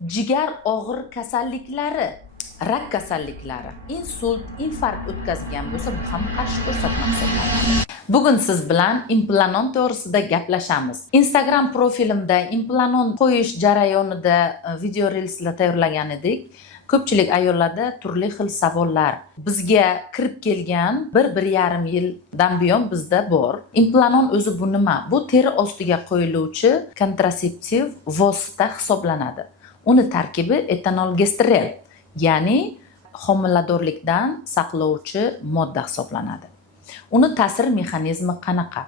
jigar og'ir kasalliklari, rak kasalliklari, insult, infarkt o'tkazgan bo'lsa, bu ham qarshi ko'rsatma hisoblanadi. Bugun siz bilan implanon to'g'risida gaplashamiz. Instagram profilimda implanon qo'yish jarayonida video reelslar tayyorlagan edik. Ko'pchilik ayollarda turli xil savollar bizga kirib kelgan 1-1,5 yildan buyon bizda bor. Implanon o'zi bu nima? Bu teri ostiga qo'yiluvchi kontraseptiv vosita hisoblanadi. Uni tarkibi etanolgestrel, ya'ni homiladorlikdan saqlovchi modda hisoblanadi. Uni ta'sir mexanizmi qanaqa?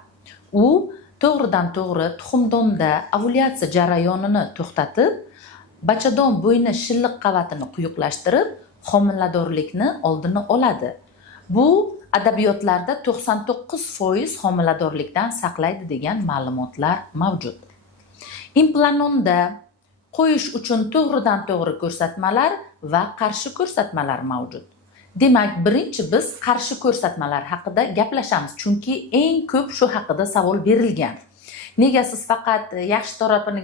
U to'g'ridan to'g'ri tuxumdonda ovulyatsiya jarayonini to'xtatib, bachadon bo'yni shilliq qavatini quyuqlashtirib, homiladorlikni oldini oladi. Bu adabiyotlarda 99% homiladorlikdan saqlaydi degan ma'lumotlar mavjud. Implanonda qo'yish uchun to'g'ridan to'g'ri ko'rsatmalar va qarshi ko'rsatmalar mavjud. Demak, birinchi biz qarshi ko'rsatmalar haqida gaplashamiz, chunki eng ko'p shu haqida savol berilgan. Nega siz faqat yaxshi tarafini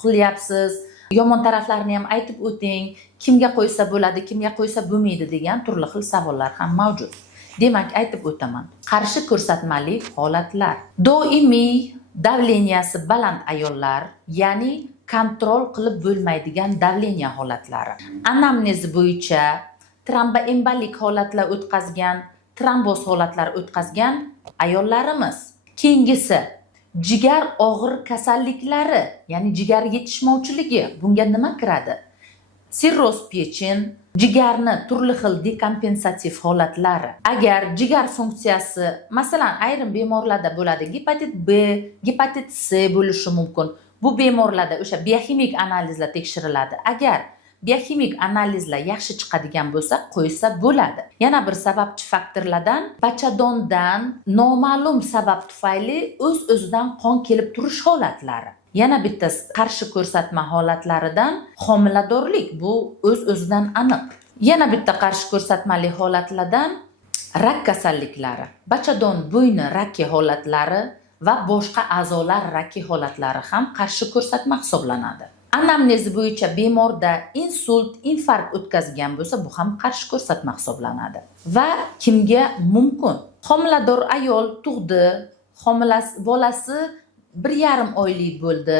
qilyapsiz? Yomon taraflarini ham aytib o'ting, kimga qo'ysa bo'ladi, kimga qo'ysa bo'lmaydi degan turli xil savollar ham mavjud. Demak, aytib o'taman. Qarshi ko'rsatmali holatlar. Doimiy davleniyasi baland ayollar, ya'ni kontrol qilib bo'lmaydigan davleniya holatlari. Anamnezi bo'yicha tromboembolik holatlar o'tkazgan, tromboz holatlar o'tkazgan ayollarimiz. Keyingisi jigar og'ir kasalliklari, ya'ni jigar yetishmovchiligi. Bunga nima kiradi? Sirroz pechin, jigarni turli xil dekompensativ holatlari. Agar jigar funksiyasi, masalan, ayrim bemorlarda bo'ladi, gepatit B, gepatit C bo'lishi mumkin. Bu bemorlarda o'sha bioximik analizlar tekshiriladi. Agar bioximik analizlar yaxshi chiqadigan bo'lsa, qo'ysa bo'ladi. Yana bir sababchi faktorlardan bachadondan noma'lum sabab tufayli o'z-o'zidan qon kelib turish holatlari. Yana bitta qarshi ko'rsatma holatlaridan homiladorlik, bu o'z-o'zidan aniq. Yana bitta qarshi ko'rsatmali holatlardan rak kasalliklari, bachadon bo'yni raki holatlari va boshqa a'zolar raki holatlari ham qarshi ko'rsatma hisoblanadi. Anamnezi bo'yicha bemorda insult, infarkt o'tkazgan bo'lsa, bu ham qarshi ko'rsatma hisoblanadi. Va kimga mumkin? Homilador ayol tug'di, bolasi 1,5 oylik bo'ldi.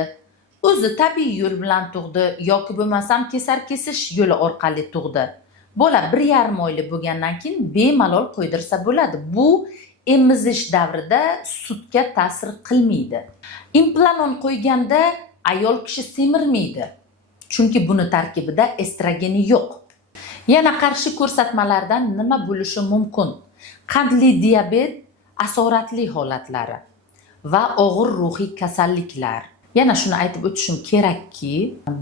O'zi tabiiy yo'l bilan tug'di yoki bo'lmasam kesar kesish yo'li orqali tug'di. Bola 1,5 oylik bo'lgandan keyin bemalol qo'ydirsa bo'ladi. Bu emizish davrida sutga ta'sir qilmaydi. Implanon qo'yganda ayol kishi semirmaydi. Chunki buni tarkibida estrogeni yo'q. Yana qarshi ko'rsatmalardan nima bo'lishi mumkin? Qandli diabet asoratli holatlari va og'ir ruhiy kasalliklar. Yana shuni aytib o'tishim kerakki,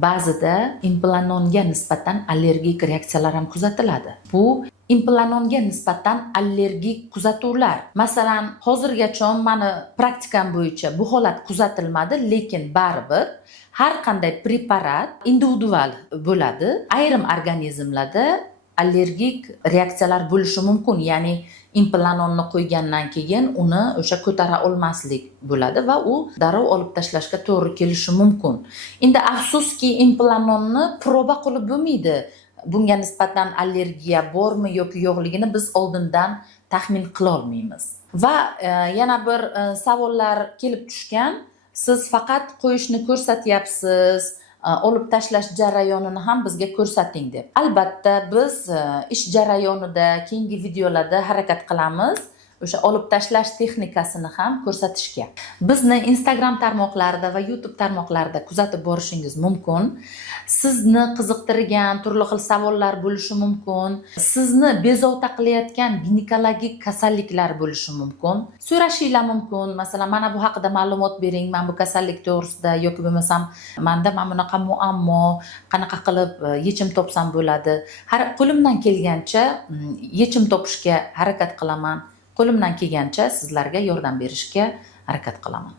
ba'zida implanonga nisbatan allergik reaksiyalar ham kuzatiladi. Bu implanonga nisbatan allergik kuzatuvlar. Masalan, hozirgacha meni praktikam bo'yicha bu holat kuzatilmadi, lekin baribir har qanday preparat individual bo'ladi. Ayrim organizmlarda allergik reaksiyalar bo'lishi mumkin, ya'ni implanonni qo'ygandan keyin uni o'sha ko'tara olmaslik bo'ladi va u darrov olib tashlashga to'g'ri kelishi mumkin. Endi afsuski implanonni proba qilib bo'lmaydi. Bunga nisbatan allergiya bormi yoki yo'qligini biz oldindan taxmin qila olmaymiz. Va yana bir savollar kelib tushgan. Siz faqat qo'yishni ko'rsatyapsiz, olib tashlash jarayonini ham bizga ko'rsating deb. Albatta biz ish jarayonida, keyingi videolarda harakat qilamiz o'sha olib tashlash texnikasini ham ko'rsatishga. Bizni Instagram tarmoqlarida va YouTube tarmoqlarida kuzatib borishingiz mumkin. Sizni qiziqtirgan turli xil savollar bo'lishi mumkin. Sizni bezovta qilayotgan ginekologik kasalliklar bo'lishi mumkin. So'rashinglar mumkin. Masalan, mana bu haqida ma'lumot bering, men bu kasallik to'g'risida yoki bo'lmasam, menda mana bunaqa muammo, qanaqa qilib yechim topsam bo'ladi. Qo'limdan kelgancha yechim topishga harakat qilaman. Qo'limdan kelgancha sizlarga yordam berishga harakat qilaman.